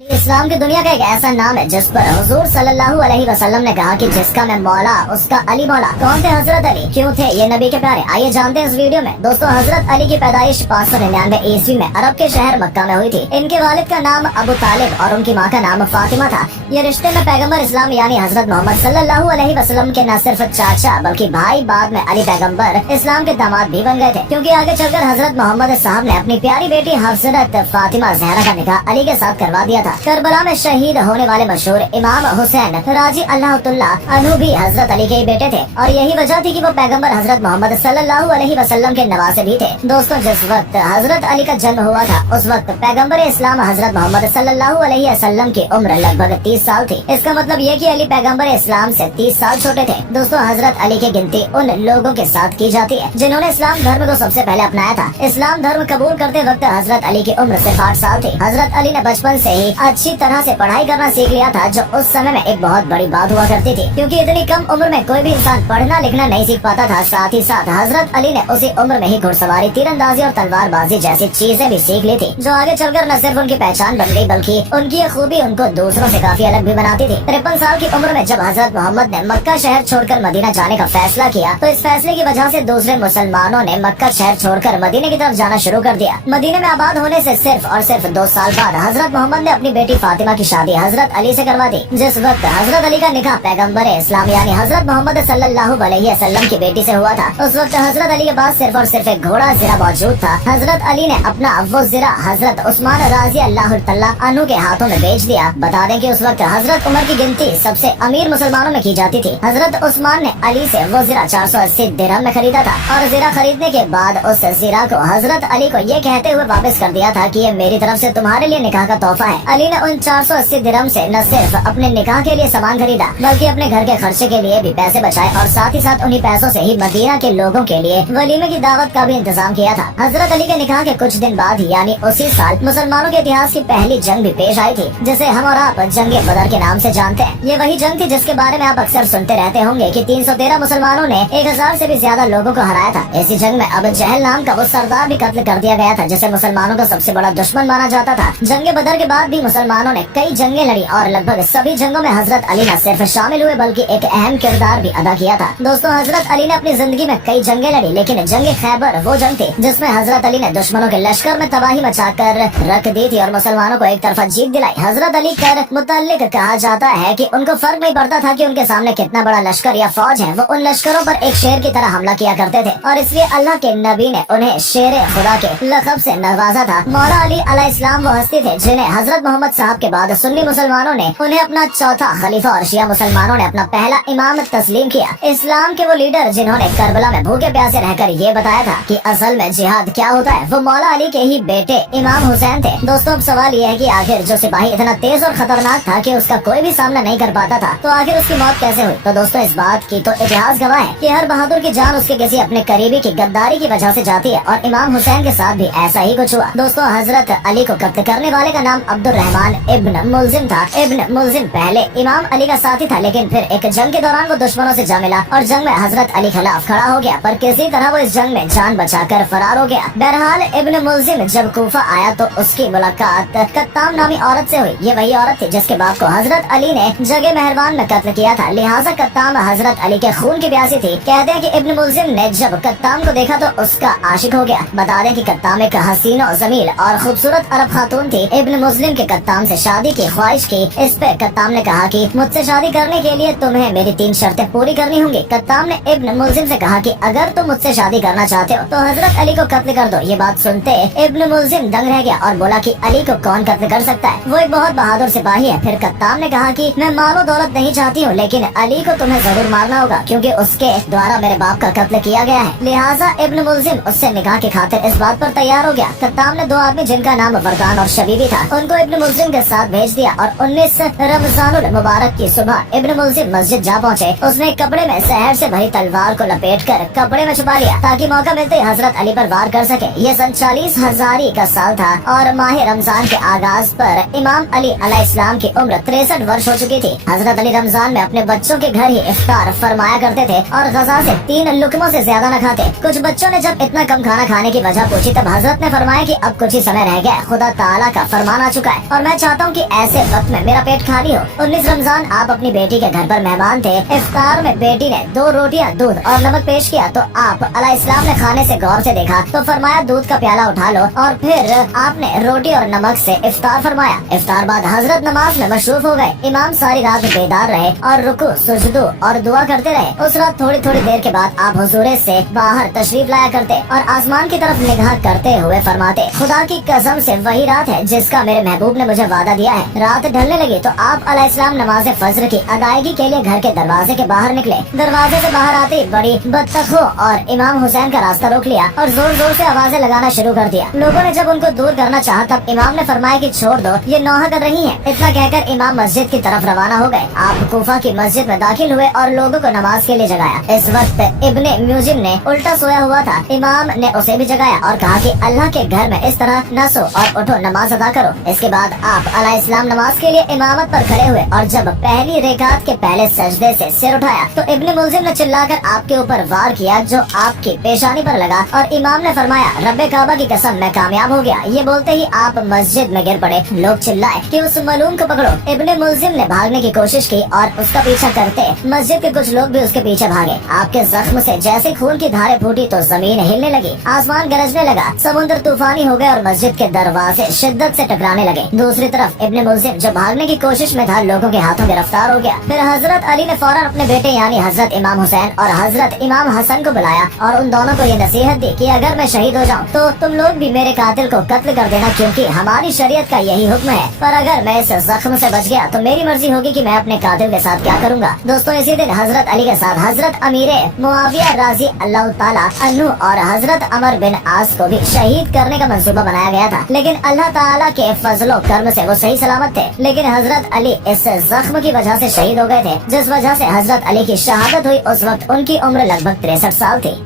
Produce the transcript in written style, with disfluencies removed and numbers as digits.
इस्लाम की दुनिया का एक ऐसा नाम है जिस पर हुजूर सल्लल्लाहु अलैहि वसल्लम ने कहा कि जिसका मैं मौला उसका अली मौला। कौन थे हजरत अली, क्यों थे ये नबी के प्यारे, आइए जानते हैं इस वीडियो में। दोस्तों, हजरत अली की पैदाइश 599 ईस्वी में अरब के शहर मक्का में हुई थी। इनके वालिद का नाम अबू तालिब और उनकी माँ का नाम फातिमा था। ये रिश्ते में पैगम्बर इस्लाम यानी हजरत मोहम्मद सल्लल्लाहु अलैहि वसल्लम के न सिर्फ चाचा बल्कि भाई, बाद में अली पैगम्बर इस्लाम के दामाद भी बन गए थे, क्योंकि आगे चलकर हजरत मोहम्मद साहब ने अपनी प्यारी बेटी हजरत फातिमा जहरा का निकाह अली के साथ करवा दिया था। करबला में शहीद होने वाले मशहूर इमाम हुसैन राजी अल्लाह तुल्ला अन्हु भी हजरत अली के ही बेटे थे और यही वजह थी कि वो पैगम्बर हजरत मोहम्मद सल्लल्लाहु अलैहि वसल्लम के नवासे भी थे। दोस्तों, जिस वक्त हजरत अली का जन्म हुआ था उस वक्त पैगम्बर इस्लाम हजरत मोहम्मद सल्लल्लाहु अलैहि वसल्लम की उम्र लगभग 30 साल थी। इसका मतलब ये कि अली पैगम्बर इस्लाम से 30 साल छोटे थे। दोस्तों, हजरत अली की गिनती उन लोगों के साथ की जाती है जिन्होंने इस्लाम धर्म को सबसे पहले अपनाया था। इस्लाम धर्म कबूल करते वक्त हजरत अली की उम्र सिर्फ 8 साल थी। हजरत अली ने बचपन से ही अच्छी तरह से पढ़ाई करना सीख लिया था, जो उस समय में एक बहुत बड़ी बात हुआ करती थी, क्योंकि इतनी कम उम्र में कोई भी इंसान पढ़ना लिखना नहीं सीख पाता था। साथ ही साथ हजरत अली ने उसी उम्र में ही घुड़सवारी, तीरंदाजी और तलवारबाजी जैसी चीजें भी सीख ली थी, जो आगे चलकर न सिर्फ उनकी पहचान बन गई बल्कि उनकी ये खूबी उनको दूसरों से काफी अलग भी बनाती थी। 53 साल की उम्र में जब हजरत मोहम्मद ने मक्का शहर छोड़कर मदीना जाने का फैसला किया तो इस फैसले की वजह से दूसरे मुसलमानों ने मक्का शहर छोड़कर मदीने की तरफ जाना शुरू कर दिया। मदीने में आबाद होने से सिर्फ और सिर्फ 2 साल बाद हजरत मोहम्मद ने अपनी बेटी फातिमा की शादी हजरत अली से करवा दी। जिस वक्त हजरत अली का निकाह पैगम्बर इस्लाम यानी हजरत मोहम्मद सल्लल्लाहु अलैहि वसल्लम की बेटी से हुआ था, उस वक्त हजरत अली के पास सिर्फ और सिर्फ एक घोड़ा ज़िरा मौजूद था। हजरत अली ने अपना वो ज़िरा हजरत उस्मान राजी अल्लाह तआला अन्हु के हाथों में बेच दिया। बता दें कि उस वक्त हजरत उमर की गिनती सबसे अमीर मुसलमानों में की जाती थी। हजरत उस्मान ने अली से वो ज़िरा 480 दिरहम में खरीदा था और ज़िरा खरीदने के बाद उस ज़िरा को हजरत अली को ये कहते हुए वापस कर दिया था कि ये मेरी तरफ से तुम्हारे लिए निकाह का तोहफा है। अली ने उन 480 दिरहम से न सिर्फ अपने निकाह के लिए सामान खरीदा बल्कि अपने घर के खर्चे के लिए भी पैसे बचाए और साथ ही साथ उन्हीं पैसों से ही मदीना के लोगों के लिए वलीमे की दावत का भी इंतजाम किया था। हजरत अली के निकाह के कुछ दिन बाद ही यानी उसी साल मुसलमानों के इतिहास की पहली जंग भी पेश आई थी, जिसे हम और आप जंगे बदर के नाम से जानते हैं। ये वही जंग थी जिसके बारे में आप अक्सर सुनते रहते होंगे कि 313 मुसलमानों ने 1000 से भी ज्यादा लोगों को हराया था। इसी जंग में अब जहल नाम का वो सरदार भी कत्ल कर दिया गया था, जिसे मुसलमानों का सबसे बड़ा दुश्मन माना जाता था। जंगे बदर के बाद भी मुसलमानों ने कई जंगें लड़ी और लगभग सभी जंगों में हजरत अली न सिर्फ शामिल हुए बल्कि एक अहम किरदार भी अदा किया था। दोस्तों, हजरत अली ने अपनी जिंदगी में कई जंगें लड़ी, लेकिन जंगे खैबर वो जंग थी जिसमें हजरत अली ने दुश्मनों के लश्कर में तबाही मचाकर रख दी थी और मुसलमानों को एक तरफा जीत दिलाई। हजरत अली कर मुतल्लिक कहा जाता है कि उनको फर्क नहीं पड़ता था कि उनके सामने कितना बड़ा लश्कर या फौज है, वो उन लश्करों पर एक शेर की तरह हमला किया करते थे और इसलिए अल्लाह के नबी ने उन्हें शेर खुदा के लक़ब से नवाजा था। मौला अली अलैहिस्सलाम वो हस्ती थे जिन्हें हजरत मोहम्मद साहब के बाद सुन्नी मुसलमानों ने उन्हें अपना चौथा खलीफा और शिया मुसलमानों ने अपना पहला इमाम तस्लीम किया। इस्लाम के वो लीडर जिन्होंने करबला में भूखे प्यासे रहकर ये बताया था कि असल में जिहाद क्या होता है, वो मौला अली के ही बेटे इमाम हुसैन थे। दोस्तों, अब सवाल ये है कि आखिर जो सिपाही इतना तेज और खतरनाक था कि उसका कोई भी सामना नहीं कर पाता था, तो आखिर उसकी मौत कैसे हुई? तो दोस्तों, इस बात की तो इतिहास गवाह है कि हर बहादुर की जान उसके किसी अपने करीबी की गद्दारी की वजह से जाती है और इमाम हुसैन के साथ भी ऐसा ही कुछ हुआ। दोस्तों, हजरत अली को कत्ल करने वाले का नाम अब्दुल रहमान इब्न मुलजिम था। इब्न मुलजिम पहले इमाम अली का साथी था, लेकिन फिर एक जंग के दौरान वो दुश्मनों से जा मिला और जंग में हजरत अली खिलाफ खड़ा हो गया, पर किसी तरह वो इस जंग में जान बचाकर फरार हो गया। बहरहाल इब्न मुलजिम जब कूफा आया तो उसकी मुलाकात कत्ताम नामी औरत से हुई। ये वही औरत थी जिसके बाप को हजरत अली ने जगह मेहरबान में कत्ल किया था, लिहाजा कत्ताम हजरत अली के खून की प्यासी थी। कहते हैं कि इब्न मुलजिम ने जब कत्ताम को देखा तो उसका आशिक हो गया। बता दें कि कत्ताम एक हसीनो जमील और खूबसूरत अरब खातून थी। इब्न मुस्लिम के कत्ताम से शादी की ख्वाहिश की। इस पे कत्ताम ने कहा कि मुझसे शादी करने के लिए तुम्हें मेरी 3 शर्तें पूरी करनी होंगी। कत्ताम ने इब्न मुलजिम से कहा कि अगर तुम मुझसे शादी करना चाहते हो तो हजरत अली को कत्ल कर दो। ये बात सुनते इब्न मुलजिम दंग रह गया और बोला कि अली को कौन कत्ल कर सकता है, वो एक बहुत बहादुर सिपाही है। फिर कत्ताम ने कहा कि मैं मालो दौलत नहीं चाहती हूँ, लेकिन अली को तुम्हें जरूर मारना होगा क्योंकि उसके द्वारा मेरे बाप का कत्ल किया गया है। लिहाजा इब्न मुलजिम उससे निकाह की खातिर इस बात पर तैयार हो गया। कत्ताम ने 2 आदमी जिनका नाम वरदान और शबीबी था उनको इब्न मुलजिम के साथ भेज दिया और 19 रमजानुल मुबारक की सुबह इब्न मुलजिम मस्जिद जा पहुँचे। उसने कपड़े में शहर से भरी तलवार को लपेटकर कपड़े में छुपा लिया ताकि मौका मिलते ही हजरत अली पर वार कर सके। ये सन 40 हजारी का साल था और माह रमजान के आगाज पर इमाम अली अलैहिस्सलाम की उम्र 63 वर्ष हो चुकी थी। हजरत अली रमजान में अपने बच्चों के घर ही इफ्तार फरमाया करते थे और गजा से 3 लुकमों से ज्यादा न खाते। कुछ बच्चों ने जब इतना कम खाना खाने की वजह पूछी तब हजरत ने फरमाया कि अब कुछ ही समय रह गया, खुदा ताला का फरमान आ चुका है। और मैं चाहता हूँ कि ऐसे वक्त में मेरा पेट खाली हो। 19 रमजान आप अपनी बेटी के घर पर मेहमान थे। इफ्तार में बेटी ने 2 रोटियां, दूध और नमक पेश किया तो आप अलैहिस्सलाम ने खाने से गौर से देखा तो फरमाया दूध का प्याला उठा लो, और फिर आपने रोटी और नमक से इफ्तार फरमाया। इफ्तार बाद हजरत नमाज में मशरूफ हो गए। इमाम सारी रात बेदार रहे और रुकू, सुजदू और दुआ करते रहे। उस रात थोड़ी थोड़ी देर के बाद आप हुजूरे से बाहर तशरीफ लाया करते और आसमान की तरफ निगाह करते हुए फरमाते, खुदा की कसम से वही रात है जिसका मेरे महबूब ने मुझे वादा दिया है। रात ढलने लगी तो आप अलैहिस्सलाम नमाज फज्र की अदायगी के लिए घर के दरवाजे के बाहर निकले। दरवाजे से बाहर आते ही बड़ी बदतखों और इमाम हुसैन का रास्ता रोक लिया और जोर जोर से आवाजें लगाना शुरू कर दिया। लोगों ने जब उनको दूर करना चाहा तब इमाम ने फरमाया कि छोड़ दो, ये नौहा कर रही हैं। इतना कहकर इमाम मस्जिद की तरफ रवाना हो गए। आप कूफा की मस्जिद में दाखिल हुए और लोगों को नमाज के लिए जगाया। इस वक्त इब्ने म्यूजिम ने उल्टा सोया हुआ था। इमाम ने उसे भी जगाया और कहा कि अल्लाह के घर में इस तरह न सो और उठो, नमाज अदा करो। इसके बाद आप अलैहिस्सलाम नमाज के लिए इमामत पर खड़े हुए और जब पहली रेकात के पहले सजदे से सिर उठाया तो इब्ने मुल्जिम ने चिल्लाकर आपके ऊपर वार किया जो आपकी पेशानी पर लगा और इमाम ने फरमाया, रब्बे काबा की कसम मैं कामयाब हो गया। ये बोलते ही आप मस्जिद में गिर पड़े। लोग चिल्लाए कि उस मलूम को पकड़ो। इब्ने मुल्जिम ने भागने की कोशिश की और उसका पीछा करते मस्जिद के कुछ लोग भी उसके पीछे भागे। आपके जख्म से जैसे खून की धारें फूटी तो जमीन हिलने लगी, आसमान गरजने लगा, समुद्र तूफानी हो गए और मस्जिद के दरवाजे शिद्दत से टकराने लगे। दूसरी तरफ इब्ने मुल्जिम जो भागने की कोशिश में था लोगों के हाथों गिरफ्तार हो गया। फिर हजरत अली ने फौरन अपने बेटे यानी हजरत इमाम हुसैन और हजरत इमाम हसन को बुलाया और उन दोनों को ये नसीहत दी कि अगर मैं शहीद हो जाऊं तो तुम लोग भी मेरे कातिल को कत्ल कर देना, क्योंकि हमारी शरीयत का यही हुक्म है। पर अगर मैं इस जख्म से बच गया तो मेरी मर्जी होगी कि मैं अपने कातिल के साथ क्या करूँगा। दोस्तों, इसी दिन हजरत अली के साथ हजरत अमीरे मुआविया राजी अल्लाह ताला अन्हु और हजरत अमर बिन आस को भी शहीद करने का मंसूबा बनाया गया था, लेकिन अल्लाह ताला के फजलो कर्म से वो सही सलामत थे। लेकिन हजरत अली इस जख्म की वजह से शहीद हो गए थे, जिस वजह से हजरत अली की शहादत हुई। उस वक्त उनकी उम्र लगभग 63 साल थी।